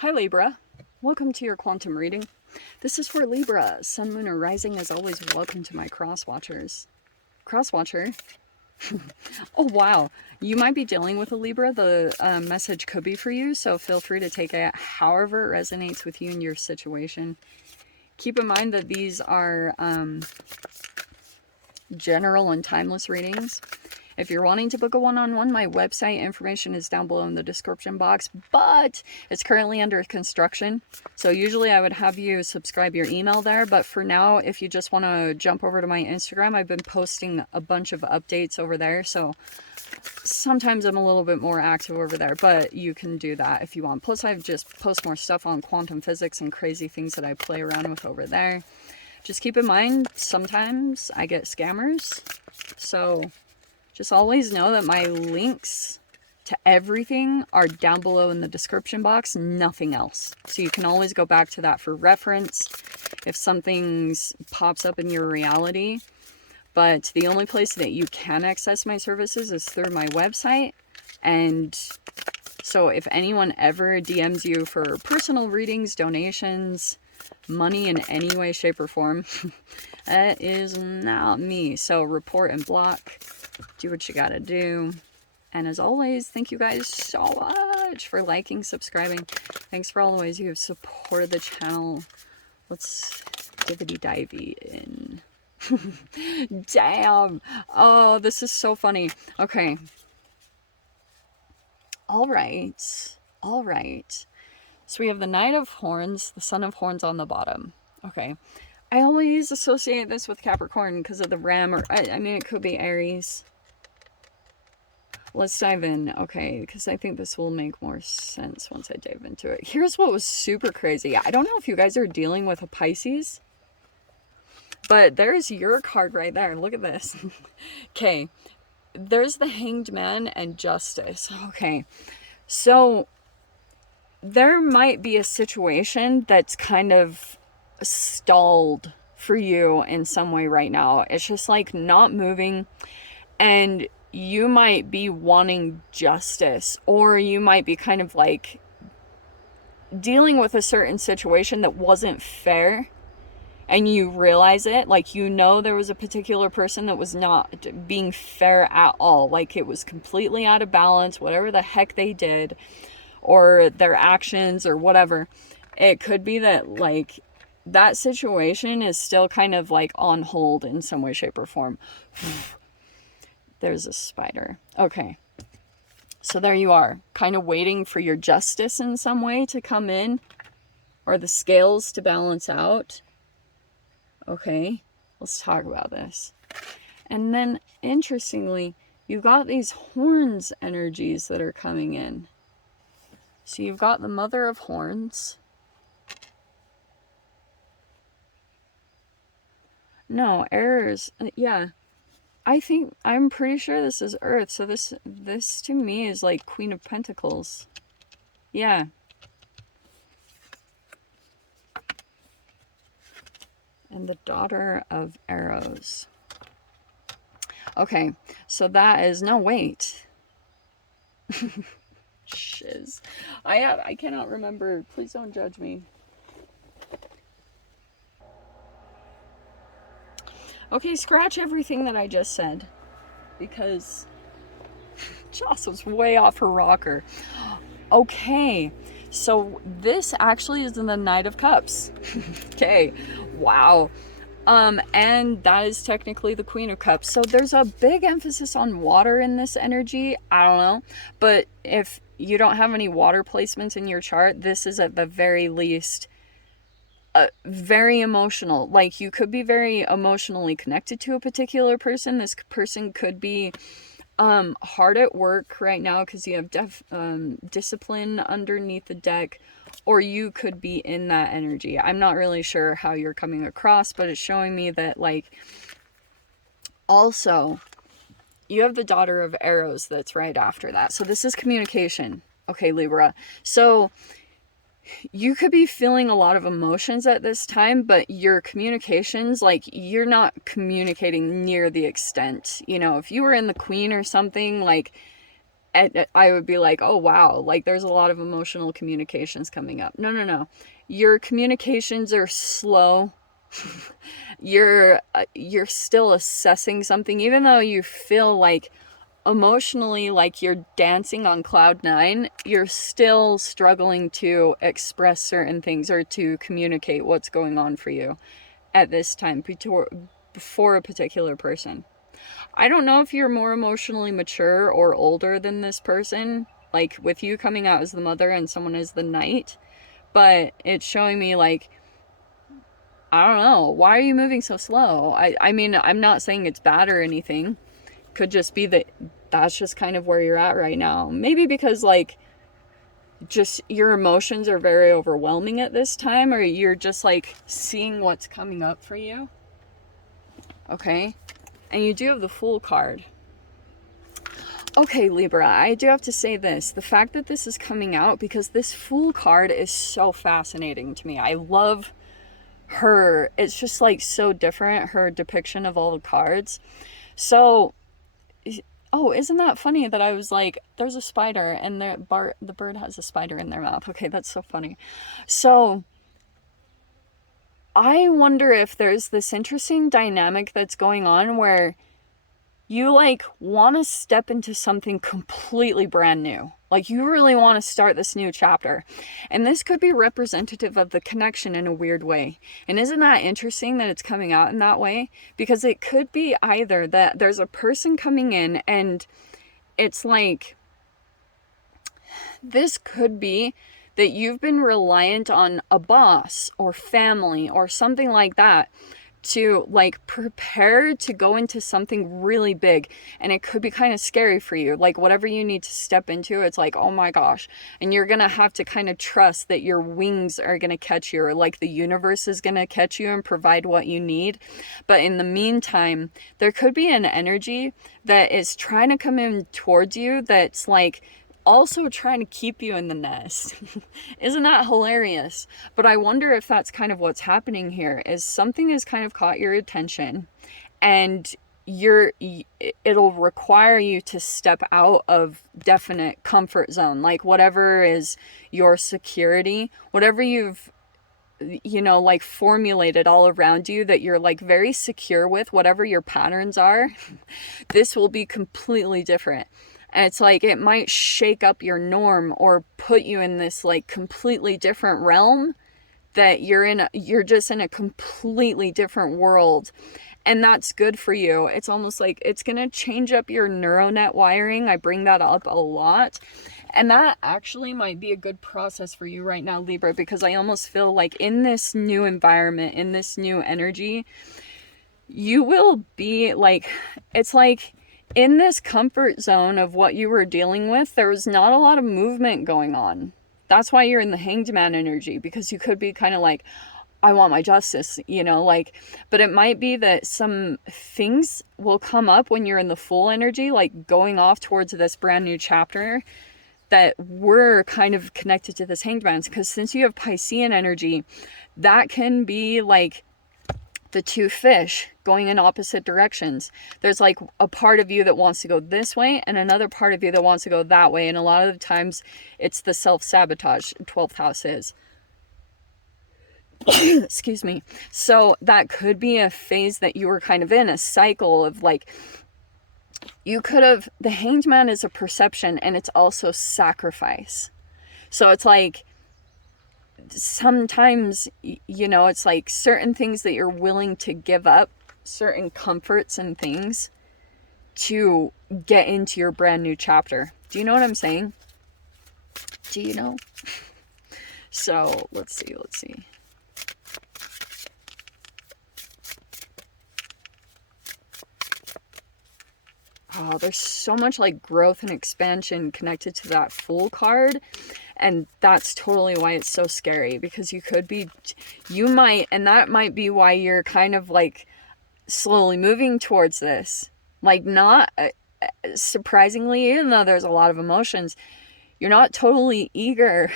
Hi Libra, welcome to your quantum reading. This is for Libra, Sun, Moon, or Rising. As always, welcome to my cross watchers. Cross watcher. Oh wow, you might be dealing with a Libra. The message could be for you, so feel free to take it however it resonates with you and your situation. Keep in mind that these are general and timeless readings. If you're wanting to book a one-on-one, my website information is down below in the description box, but it's currently under construction. So usually I would have you subscribe your email there, but for now, if you just want to jump over to my Instagram, I've been posting a bunch of updates over there. So sometimes I'm a little bit more active over there, but you can do that if you want. Plus, I just post more stuff on quantum physics and crazy things that I play around with over there. Just keep in mind, sometimes I get scammers. So just always know that my links to everything are down below in the description box, nothing else. So you can always go back to that for reference if something pops up in your reality. But the only place that you can access my services is through my website. And so if anyone ever DMs you for personal readings, donations, money in any way, shape, or form, that is not me. So report and block. Do what you gotta do. And as always, thank you guys so much for liking, subscribing. Thanks for all the ways you have supported the channel. Let's divvy in. Damn. Oh, this is so funny. Okay. All right. All right. So we have the Knight of Horns, the Son of Horns on the bottom. Okay. I always associate this with Capricorn because of the ram, or I mean, it could be Aries. Let's dive in, okay, because I think this will make more sense once I dive into it. Here's what was super crazy. I don't know if you guys are dealing with a Pisces, but there's your card right there. Look at this. Okay, there's the Hanged Man and Justice. Okay, so there might be a situation that's kind of stalled for you in some way right now. It's just like not moving, and you might be wanting justice, or you might be kind of like dealing with a certain situation that wasn't fair, and you realize it. Like, you know, there was a particular person that was not being fair at all. Like, it was completely out of balance, whatever the heck they did, or their actions, or whatever. It could be that, like, that situation is still kind of like on hold in some way, shape, or form. There's a spider. Okay. So there you are, kind of waiting for your justice in some way to come in, or the scales to balance out. Okay, let's talk about this. And then, interestingly, you've got these horns energies that are coming in. So you've got the Mother of Horns. No, errors. Yeah. I'm pretty sure this is Earth. So this to me is like Queen of Pentacles. Yeah. And the Daughter of Arrows. Okay, so that is, no, wait. Shiz. I cannot remember. Please don't judge me. Okay, scratch everything that I just said, because Joss was way off her rocker. Okay, so this actually is in the Knight of Cups. Okay, wow. And that is technically the Queen of Cups. So there's a big emphasis on water in this energy. I don't know, but if you don't have any water placements in your chart, this is at the very least very emotional. Like, you could be very emotionally connected to a particular person. This person could be hard at work right now because you have discipline underneath the deck, or you could be in that energy. I'm not really sure how you're coming across, but it's showing me that, like, also you have the Daughter of Arrows that's right after that. So this is communication. Okay, Libra. So you could be feeling a lot of emotions at this time, but your communications, like, you're not communicating near the extent. You know, if you were in the Queen or something, like, And I would be like, oh wow, like there's a lot of emotional communications coming up. No, no, no. Your communications are slow. You're still assessing something, even though you feel like emotionally like you're dancing on cloud nine, you're still struggling to express certain things or to communicate what's going on for you at this time before a particular person. I don't know if you're more emotionally mature or older than this person, like with you coming out as the mother and someone as the knight, but it's showing me like, I don't know, why are you moving so slow? I mean, I'm not saying it's bad or anything. Could just be that that's just kind of where you're at right now. Maybe because like just your emotions are very overwhelming at this time, or you're just like seeing what's coming up for you. Okay. And you do have the Fool card. Okay, Libra, I do have to say this. The fact that this is coming out, because this Fool card is so fascinating to me. I love her. It's just like so different, her depiction of all the cards. So, oh, isn't that funny that I was like, there's a spider and the bird has a spider in their mouth. Okay, that's so funny. So, I wonder if there's this interesting dynamic that's going on where you like want to step into something completely brand new. Like you really want to start this new chapter. And this could be representative of the connection in a weird way. And isn't that interesting that it's coming out in that way? Because it could be either that there's a person coming in and it's like, this could be that you've been reliant on a boss or family or something like that to like prepare to go into something really big, and it could be kind of scary for you, like whatever you need to step into, it's like, oh my gosh, and you're gonna have to kind of trust that your wings are gonna catch you, or like the universe is gonna catch you and provide what you need. But in the meantime, there could be an energy that is trying to come in towards you that's like also trying to keep you in the nest. Isn't that hilarious? But I wonder if that's kind of what's happening here, is something has kind of caught your attention and it'll require you to step out of definite comfort zone, like whatever is your security, whatever you've like formulated all around you that you're like very secure with, whatever your patterns are. This will be completely different. And it's like, it might shake up your norm or put you in this like completely different realm that you're just in a completely different world. And that's good for you. It's almost like it's going to change up your neural net wiring. I bring that up a lot. And that actually might be a good process for you right now, Libra, because I almost feel like in this new environment, in this new energy, you will be like, it's like, in this comfort zone of what you were dealing with, there was not a lot of movement going on. That's why you're in the Hanged Man energy, because you could be kind of like, I want my justice, like, but it might be that some things will come up when you're in the Fool energy, like going off towards this brand new chapter, that were kind of connected to this Hanged Man. Because since you have Piscean energy, that can be like the two fish going in opposite directions. There's like a part of you that wants to go this way and another part of you that wants to go that way. And a lot of the times it's the self-sabotage 12th house is. Excuse me. So that could be a phase that you were kind of in, a cycle of like, you could have, the Hanged Man is a perception and it's also sacrifice. So it's like, sometimes, it's like certain things that you're willing to give up, certain comforts and things to get into your brand new chapter. Do you know what I'm saying? Do you know? So let's see. Oh, there's so much like growth and expansion connected to that Fool card. And that's totally why it's so scary, because and that might be why you're kind of like slowly moving towards this. Like not, surprisingly, even though there's a lot of emotions, you're not totally eager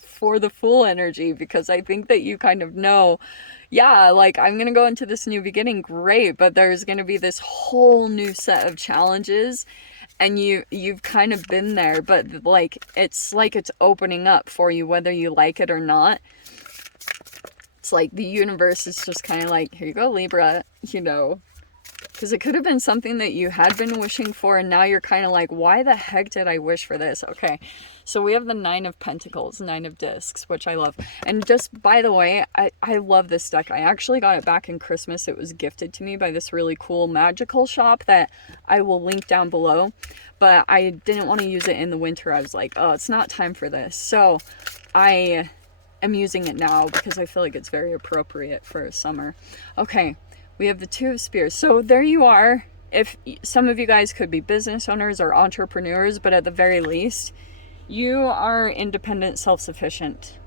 for the Fool energy, because I think that you kind of know, yeah, like I'm going to go into this new beginning, great, but there's going to be this whole new set of challenges. and you've kind of been there, but like it's opening up for you whether you like it or not. It's like the universe is just kind of like, here you go, Libra, you know, because it could have been something that you had been wishing for, and now you're kind of like, why the heck did I wish for this? Okay, so we have the Nine of Pentacles, Nine of Discs, which I love. And just by the way, I love this deck. I actually got it back in Christmas. It was gifted to me by this really cool magical shop that I will link down below. But I didn't want to use it in the winter. I was like, oh, it's not time for this. So I am using it now because I feel like it's very appropriate for summer. Okay, we have the Two of Spears. So there you are. If some of you guys could be business owners or entrepreneurs, but at the very least, you are independent, self-sufficient.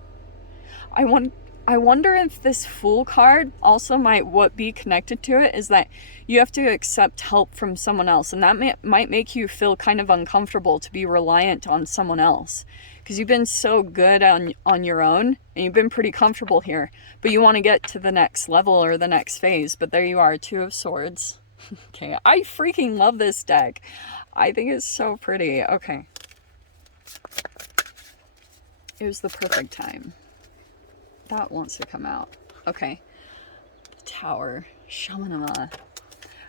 I wonder if this Fool card also might be connected to it is that you have to accept help from someone else, and that might make you feel kind of uncomfortable to be reliant on someone else, because you've been so good on your own and you've been pretty comfortable here, but you want to get to the next level or the next phase. But there you are, Two of Swords. Okay, I freaking love this deck. I think it's so pretty. Okay, it was the perfect time. That wants to come out. Okay, the Tower, Shamanama.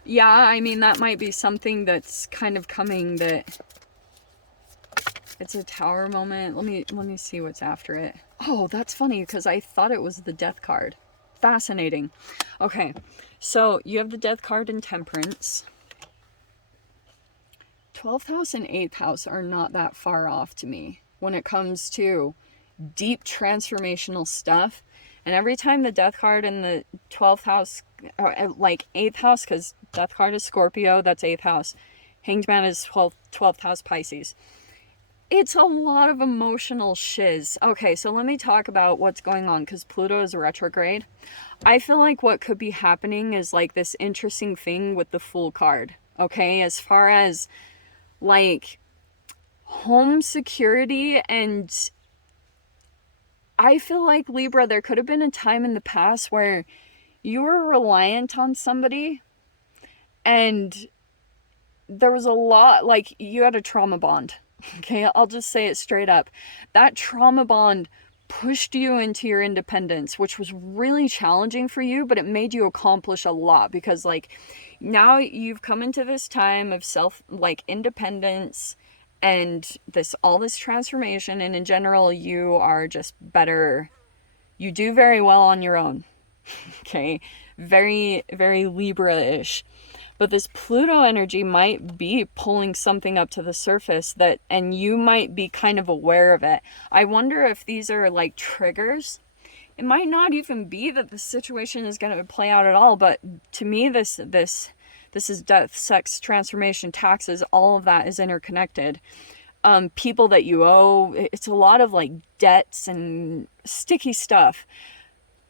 Yeah, I mean, that might be something that's kind of coming, that it's a Tower moment. Let me see what's after it. Oh, that's funny because I thought it was the Death card. Fascinating. Okay, so you have the Death card in Temperance. 12th house and 8th house are not that far off to me when it comes to deep transformational stuff. And every time the Death card in the 12th house, like 8th house, because Death card is Scorpio, that's 8th house. Hanged Man is 12th house Pisces. It's a lot of emotional shiz. Okay, so let me talk about what's going on, because Pluto is retrograde. I feel like what could be happening is like this interesting thing with the Fool card. Okay, as far as like home security, and I feel like, Libra, there could have been a time in the past where you were reliant on somebody and there was a lot, like you had a trauma bond. Okay, I'll just say it straight up. That trauma bond pushed you into your independence, which was really challenging for you, but it made you accomplish a lot, because like now you've come into this time of independence and all this transformation, and in general you are just better. You do very well on your own. Okay, very, very Libra-ish. But this Pluto energy might be pulling something up to the surface, and you might be kind of aware of it. I wonder if these are like triggers. It might not even be that the situation is going to play out at all, but to me this is death, sex, transformation, taxes, all of that is interconnected. People that you owe, it's a lot of like debts and sticky stuff.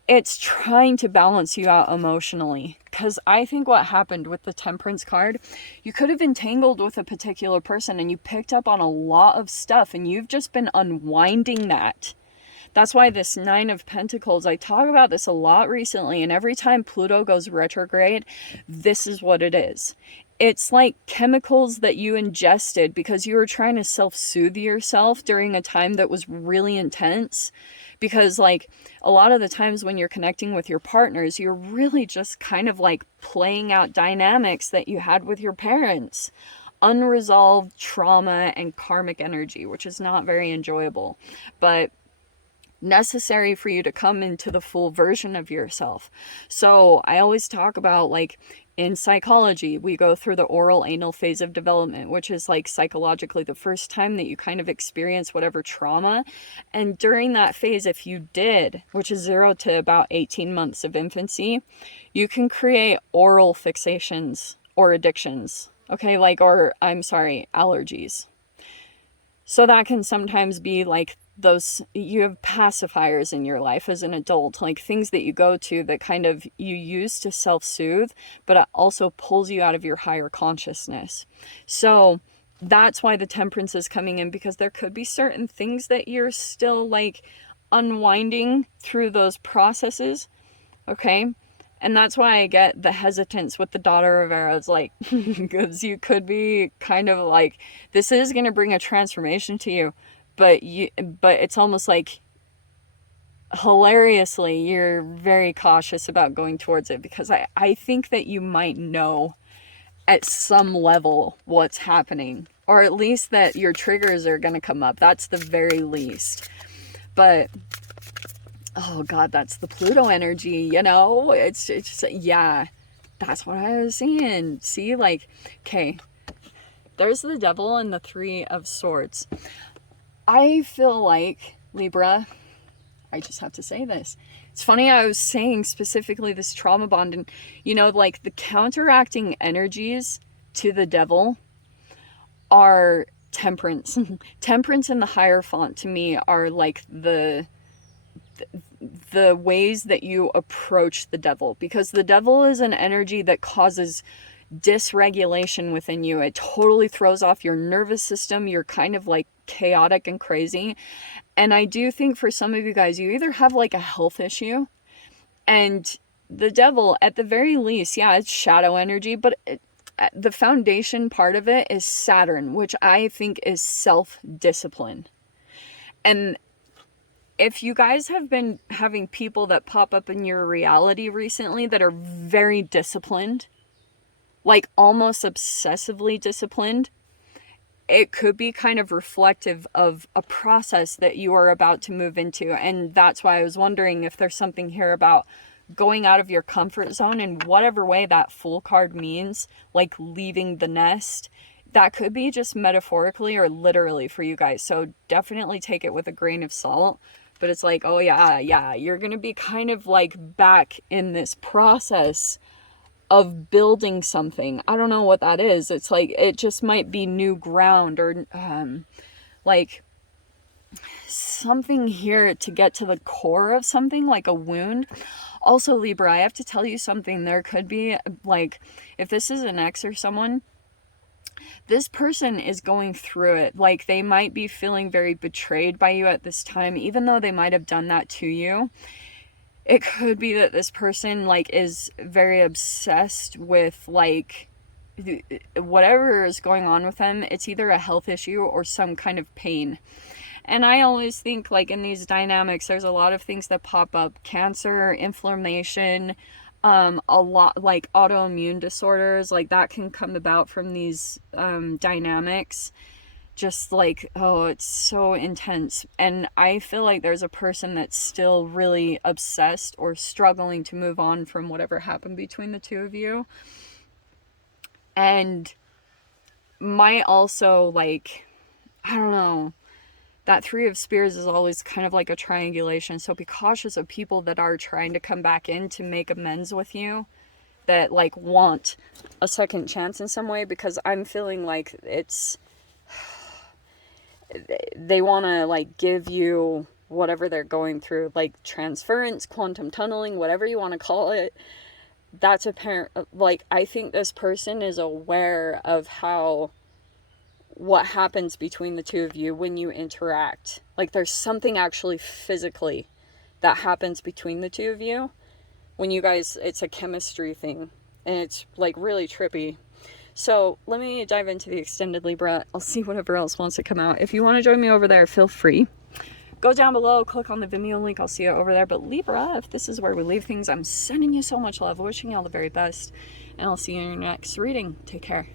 It's trying to balance you out emotionally, because I think what happened with the Temperance card, you could have entangled with a particular person and you picked up on a lot of stuff and you've just been unwinding that. That's why this Nine of Pentacles, I talk about this a lot recently, and every time Pluto goes retrograde, this is what it is. It's like chemicals that you ingested because you were trying to self-soothe yourself during a time that was really intense. Because like a lot of the times when you're connecting with your partners, you're really just kind of like playing out dynamics that you had with your parents. Unresolved trauma and karmic energy, which is not very enjoyable, but necessary for you to come into the full version of yourself. So I always talk about, like, in psychology, we go through the oral anal phase of development, which is like psychologically the first time that you kind of experience whatever trauma. And during that phase, if you did, which is 0 to about 18 months of infancy, you can create oral fixations or addictions. Okay, allergies. So that can sometimes be like you have pacifiers in your life as an adult, like things that you go to that kind of you use to self-soothe, but it also pulls you out of your higher consciousness. So that's why the Temperance is coming in, because there could be certain things that you're still like unwinding through those processes. Okay. And that's why I get the hesitance with the daughter of arrows, like, because you could be kind of like, this is going to bring a transformation to you, but it's almost like, hilariously, you're very cautious about going towards it, because I think that you might know at some level what's happening, or at least that your triggers are going to come up. That's the very least. But oh god, that's the Pluto energy, you know? It's yeah, that's what I was seeing. See, like, okay, there's the Devil and the Three of Swords. I feel like, Libra, I just have to say this. It's funny, I was saying specifically this trauma bond, and, you know, like, the counteracting energies to the Devil are Temperance. Temperance and the Hierophant, to me, are like the ways that you approach the Devil, because the Devil is an energy that causes dysregulation within you. It totally throws off your nervous system. You're kind of like chaotic and crazy. And I do think for some of you guys, you either have like a health issue, and the Devil, at the very least, yeah, it's shadow energy, but the foundation part of it is Saturn, which I think is self-discipline. And if you guys have been having people that pop up in your reality recently that are very disciplined, like almost obsessively disciplined, it could be kind of reflective of a process that you are about to move into. And that's why I was wondering if there's something here about going out of your comfort zone in whatever way that Fool card means, like leaving the nest. That could be just metaphorically or literally for you guys. So definitely take it with a grain of salt. But it's like, oh yeah, you're going to be kind of like back in this process of building something. I don't know what that is. It's like, it just might be new ground, or like something here to get to the core of something, like a wound. Also, Libra, I have to tell you something. There could be, like, if this is an ex or someone, this person is going through it. Like, they might be feeling very betrayed by you at this time, even though they might have done that to you. It could be that this person, like, is very obsessed with, like, whatever is going on with them. It's either a health issue or some kind of pain. And I always think, like, in these dynamics, there's a lot of things that pop up. Cancer, inflammation, a lot, like, autoimmune disorders, like, that can come about from these dynamics. Just like, oh, it's so intense. And I feel like there's a person that's still really obsessed or struggling to move on from whatever happened between the two of you. And might also, like, I don't know, that Three of Spears is always kind of like a triangulation. So be cautious of people that are trying to come back in to make amends with you, that, like, want a second chance in some way, because I'm feeling like they want to, like, give you whatever they're going through, like transference, quantum tunneling, whatever you want to call it. That's apparent. Like, I think this person is aware of what happens between the two of you when you interact. Like, there's something actually physically that happens between the two of you when you guys, it's a chemistry thing, and it's, like, really trippy. So let me dive into the extended Libra. I'll see whatever else wants to come out. If you want to join me over there, feel free. Go down below, click on the Vimeo link. I'll see you over there. But Libra, if this is where we leave things, I'm sending you so much love, wishing you all the very best, and I'll see you in your next reading. Take care.